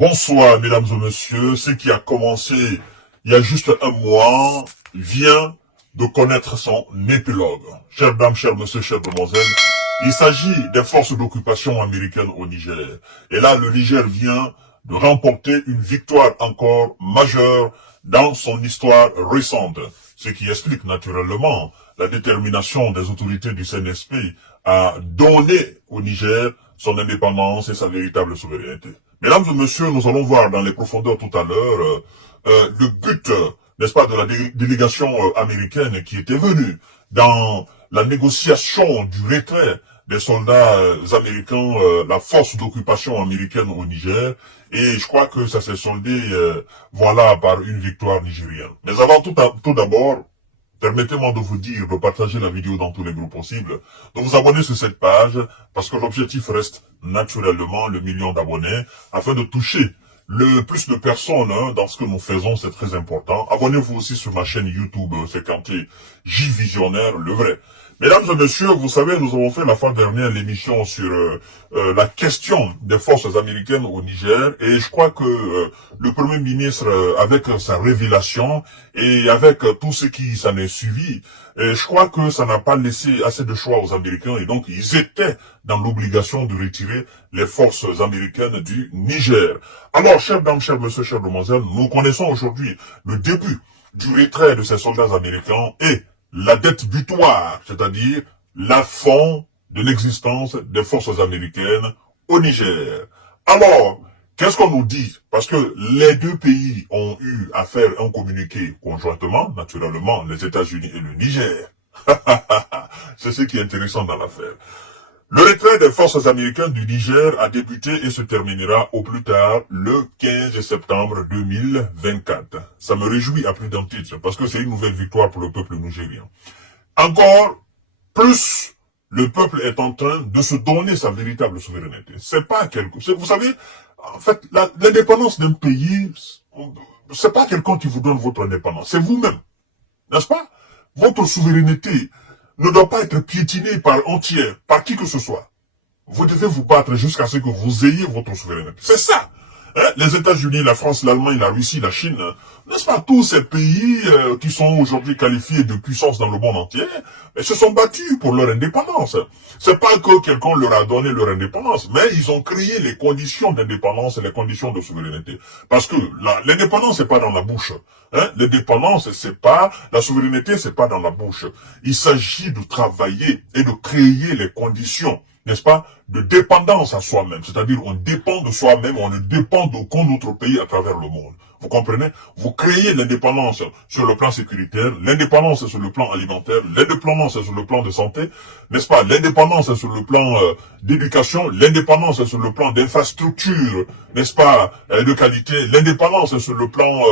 Bonsoir, mesdames et messieurs. Ce qui a commencé il y a juste un mois vient de connaître son épilogue. Chères dames, chers messieurs, chères demoiselles, il s'agit des forces d'occupation américaines au Niger. Et là, le Niger vient de remporter une victoire encore majeure dans son histoire récente. Ce qui explique naturellement la détermination des autorités du CNSP à donner au Niger son indépendance et sa véritable souveraineté. Mesdames et messieurs, nous allons voir dans les profondeurs tout à l'heure le but, n'est-ce pas, de la délégation américaine qui était venue dans la négociation du retrait des soldats américains, la force d'occupation américaine au Niger, et je crois que ça s'est soldé, voilà, par une victoire nigérienne. Mais avant tout d'abord, permettez-moi de vous dire de partager la vidéo dans tous les groupes possibles, de vous abonner sur cette page, parce que l'objectif reste naturellement le million d'abonnés, afin de toucher le plus de personnes dans ce que nous faisons, c'est très important. Abonnez-vous aussi sur ma chaîne YouTube, c'est Kanté J Visionnaire, le vrai. Mesdames et messieurs, vous savez, nous avons fait la fois dernière l'émission sur la question des forces américaines au Niger, et je crois que le Premier ministre, avec sa révélation et avec tout ce qui s'en est suivi, je crois que ça n'a pas laissé assez de choix aux Américains, et donc ils étaient dans l'obligation de retirer les forces américaines du Niger. Alors, chers dames, chers messieurs, chères demoiselles, nous connaissons aujourd'hui le début du retrait de ces soldats américains et la dette butoir, c'est-à-dire la fin de l'existence des forces américaines au Niger. Alors, qu'est-ce qu'on nous dit? Parce que les deux pays ont eu à faire un communiqué conjointement, naturellement, les États-Unis et le Niger. C'est ce qui est intéressant dans l'affaire. Le retrait des forces américaines du Niger a débuté et se terminera au plus tard le 15 septembre 2024. Ça me réjouit à plus d'un titre parce que c'est une nouvelle victoire pour le peuple nigérien. Encore plus, le peuple est en train de se donner sa véritable souveraineté. C'est pas vous savez, en fait, l'indépendance d'un pays, c'est pas quelqu'un qui vous donne votre indépendance, c'est vous-même, n'est-ce pas? Votre souveraineté ne doit pas être piétinée par entière, par qui que ce soit. Vous devez vous battre jusqu'à ce que vous ayez votre souveraineté. C'est ça. Hein? Les États-Unis, la France, l'Allemagne, la Russie, la Chine, n'est-ce pas, tous ces pays qui sont aujourd'hui qualifiés de puissance dans le monde entier, se sont battus pour leur indépendance. C'est pas que quelqu'un leur a donné leur indépendance, mais ils ont créé les conditions d'indépendance et les conditions de souveraineté. Parce que l'indépendance, c'est pas dans la bouche. Hein? L'indépendance, c'est pas, la souveraineté, c'est pas dans la bouche. Il s'agit de travailler et de créer les conditions, n'est-ce pas, de dépendance à soi-même. C'est-à-dire, on dépend de soi-même, on ne dépend d'aucun autre pays à travers le monde. Vous comprenez? Vous créez l'indépendance sur le plan sécuritaire, l'indépendance sur le plan alimentaire, l'indépendance sur le plan de santé, n'est-ce pas? L'indépendance sur le plan d'éducation, l'indépendance sur le plan d'infrastructure, n'est-ce pas, de qualité, l'indépendance sur le plan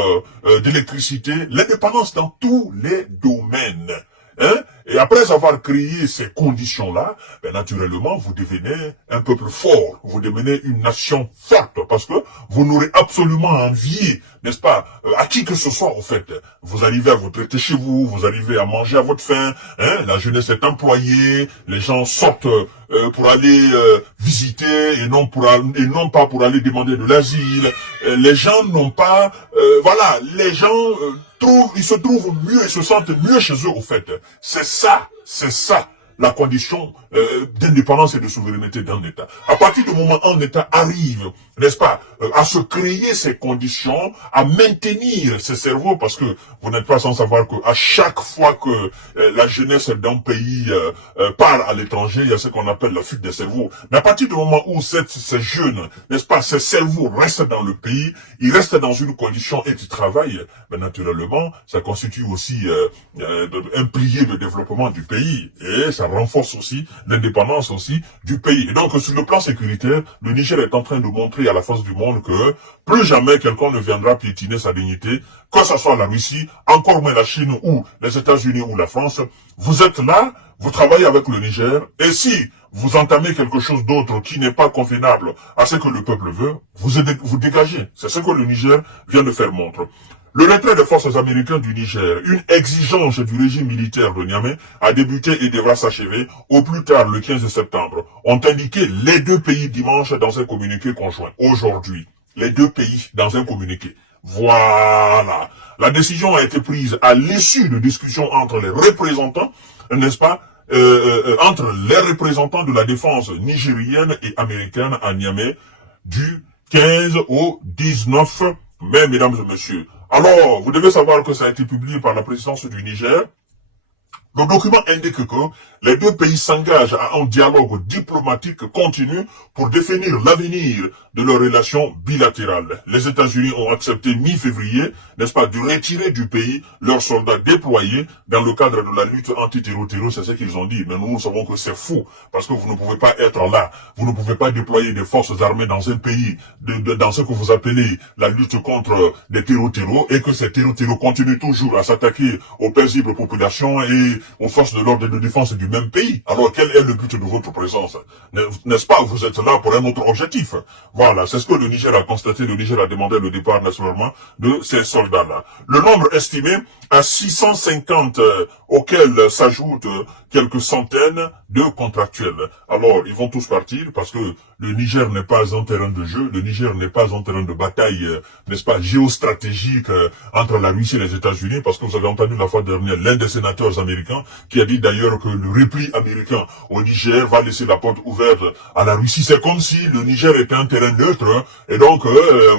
d'électricité, l'indépendance dans tous les domaines. Hein? Et après avoir créé ces conditions-là, naturellement, vous devenez un peuple fort, vous devenez une nation forte, parce que vous n'aurez absolument envie, n'est-ce pas, à qui que ce soit, au fait. Vous arrivez à vous traiter chez vous, vous arrivez à manger à votre faim, hein? La jeunesse est employée, les gens sortent pour aller visiter et non pas pour aller demander de l'asile. Les gens n'ont pas, voilà, les gens ils se trouvent mieux et se sentent mieux chez eux, au fait. C'est ça, la condition d'indépendance et de souveraineté d'un État. À partir du moment où un État arrive, n'est-ce pas, à se créer ces conditions, à maintenir ses cerveaux, parce que vous n'êtes pas sans savoir que à chaque fois que la jeunesse d'un pays part à l'étranger, il y a ce qu'on appelle la fuite des cerveaux. Mais à partir du moment où ces jeunes, n'est-ce pas, ces cerveaux restent dans le pays, ils restent dans une condition et du travail, naturellement, ça constitue aussi un pilier de développement du pays, et ça renforce aussi l'indépendance aussi du pays. Et donc, sur le plan sécuritaire, le Niger est en train de montrer à la face du monde que plus jamais quelqu'un ne viendra piétiner sa dignité, que ce soit la Russie, encore moins la Chine ou les États-Unis ou la France. Vous êtes là, vous travaillez avec le Niger, et si vous entamez quelque chose d'autre qui n'est pas convenable à ce que le peuple veut, vous dégagez. C'est ce que le Niger vient de faire montre. Le retrait des forces américaines du Niger, une exigence du régime militaire de Niamey, a débuté et devra s'achever au plus tard le 15 septembre, ont indiqué les deux pays dimanche dans un communiqué conjoint. Aujourd'hui, les deux pays dans un communiqué. Voilà. La décision a été prise à l'issue de discussions entre les représentants, n'est-ce pas, entre les représentants de la défense nigérienne et américaine à Niamey du 15 au 19 mai, mesdames et messieurs. Alors, vous devez savoir que ça a été publié par la présidence du Niger. Le document indique que les deux pays s'engagent à un dialogue diplomatique continu pour définir l'avenir de leurs relations bilatérales. Les États-Unis ont accepté mi-février, n'est-ce pas, de retirer du pays leurs soldats déployés dans le cadre de la lutte anti-terror, c'est ce qu'ils ont dit. Mais nous savons que c'est faux, parce que vous ne pouvez pas être là, vous ne pouvez pas déployer des forces armées dans un pays, dans ce que vous appelez la lutte contre des terror, et que ces terror continuent toujours à s'attaquer aux paisibles populations et aux forces de l'ordre et de défense du même pays. Alors quel est le but de votre présence? N'est-ce pas, vous êtes là pour un autre objectif. Voilà, c'est ce que le Niger a constaté. Le Niger a demandé le départ naturellement de ces soldats-là. Le nombre estimé à 650 auxquels s'ajoutent quelques centaines de contractuels. Alors, ils vont tous partir parce que le Niger n'est pas un terrain de jeu, le Niger n'est pas un terrain de bataille, n'est-ce pas, géostratégique entre la Russie et les États-Unis, parce que vous avez entendu la fois dernière l'un des sénateurs américains qui a dit d'ailleurs que le repli américain au Niger va laisser la porte ouverte à la Russie. C'est comme si le Niger était un terrain neutre, hein, et donc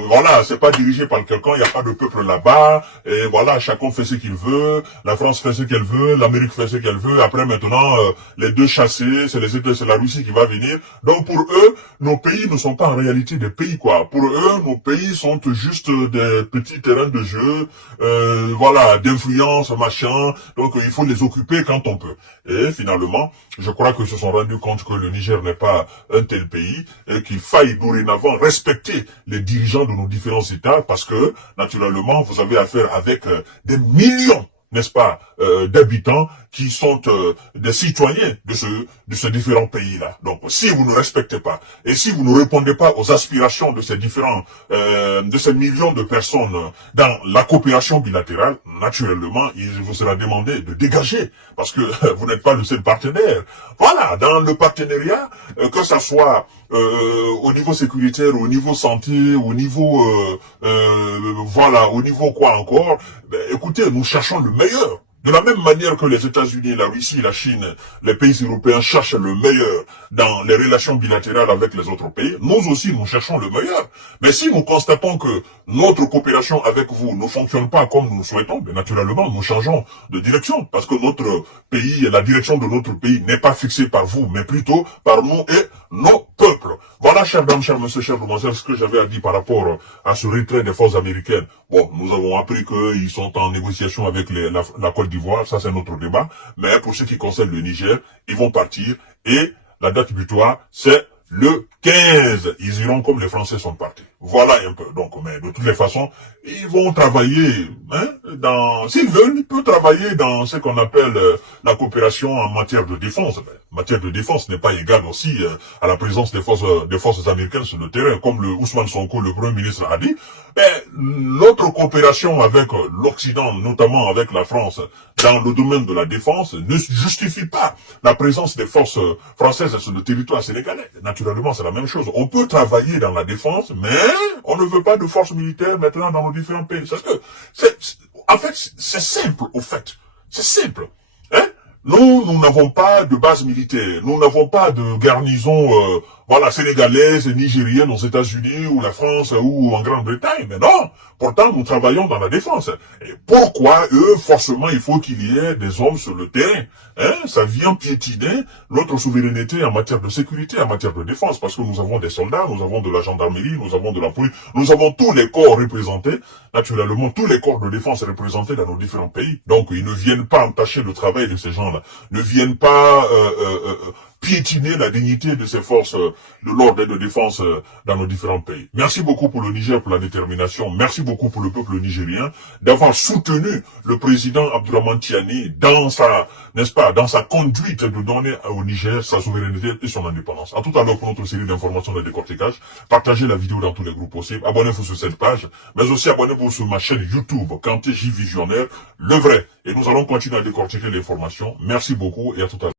voilà, c'est pas dirigé par quelqu'un, il n'y a pas de peuple là-bas, et voilà, chacun fait ce qu'il veut, la France fait ce qu'elle veut, l'Amérique fait ce qu'elle veut, après maintenant, les deux chassés, c'est la Russie qui va venir. Donc pour eux, nos pays ne sont pas en réalité des pays, quoi. Pour eux, nos pays sont juste des petits terrains de jeu, voilà, d'influence, machin. Donc il faut les occuper quand on peut. Et finalement, je crois qu'ils se sont rendus compte que le Niger n'est pas un tel pays et qu'il faille dorénavant respecter les dirigeants de nos différents États parce que, naturellement, vous avez affaire avec des millions, n'est-ce pas, d'habitants qui sont des citoyens de ces différents pays-là. Donc, si vous ne respectez pas et si vous ne répondez pas aux aspirations de ces différents, de ces millions de personnes dans la coopération bilatérale, naturellement, il vous sera demandé de dégager parce que vous n'êtes pas le seul partenaire. Voilà, dans le partenariat, que ça soit au niveau sécuritaire, au niveau santé, au niveau voilà, au niveau quoi encore, ben, écoutez, nous cherchons le meilleur. De la même manière que les États-Unis, la Russie, la Chine, les pays européens cherchent le meilleur dans les relations bilatérales avec les autres pays, nous aussi nous cherchons le meilleur. Mais si nous constatons que notre coopération avec vous ne fonctionne pas comme nous le souhaitons, bien naturellement nous changeons de direction parce que notre pays, la direction de notre pays n'est pas fixée par vous, mais plutôt par nous et nos peuples. Voilà, chers dames, chers messieurs, chers demoiselles, ce que j'avais à dire par rapport à ce retrait des forces américaines. Bon, nous avons appris qu'ils sont en négociation avec la Côte d'Ivoire, ça c'est notre débat. Mais pour ce qui concerne le Niger, ils vont partir et la date butoir, c'est le 15. Ils iront comme les Français sont partis. Voilà un peu. Donc, mais de toutes les façons, ils vont travailler, hein, s'ils veulent, ils peuvent travailler dans ce qu'on appelle la coopération en matière de défense. Matière de défense n'est pas égale aussi à la présence des forces américaines sur le terrain, comme le Ousmane Sonko, le Premier ministre, a dit. Mais notre coopération avec l'Occident, notamment avec la France, dans le domaine de la défense, ne justifie pas la présence des forces françaises sur le territoire sénégalais. Naturellement, c'est la même chose. On peut travailler dans la défense, mais on ne veut pas de forces militaires maintenant dans nos différents pays. En fait, c'est simple, au fait. C'est simple. Hein? Nous n'avons pas de base militaire. Nous n'avons pas de garnison, voilà, sénégalaise, nigérienne aux États-Unis, ou la France, ou en Grande-Bretagne. Mais non. Pourtant, nous travaillons dans la défense. Et pourquoi eux, forcément, il faut qu'il y ait des hommes sur le terrain? Hein? Ça vient piétiner notre souveraineté en matière de sécurité, en matière de défense, parce que nous avons des soldats, nous avons de la gendarmerie, nous avons de la police, nous avons tous les corps représentés, naturellement, tous les corps de défense représentés dans nos différents pays. Donc, ils ne viennent pas entacher le travail de ces gens-là, ne viennent pas piétiner la dignité de ces forces de l'ordre et de défense dans nos différents pays. Merci beaucoup pour le Niger, pour la détermination. Merci beaucoup pour le peuple nigérien d'avoir soutenu le président Abdourahmane Tiani dans sa, n'est-ce pas, dans sa conduite de donner au Niger sa souveraineté et son indépendance. À tout à l'heure pour notre série d'informations de décortiquage. Partagez la vidéo dans tous les groupes possibles. Abonnez-vous sur cette page, mais aussi abonnez-vous sur ma chaîne YouTube, Kanté J Visionnaire, le vrai. Et nous allons continuer à décortiquer l'information. Merci beaucoup et à tout à l'heure.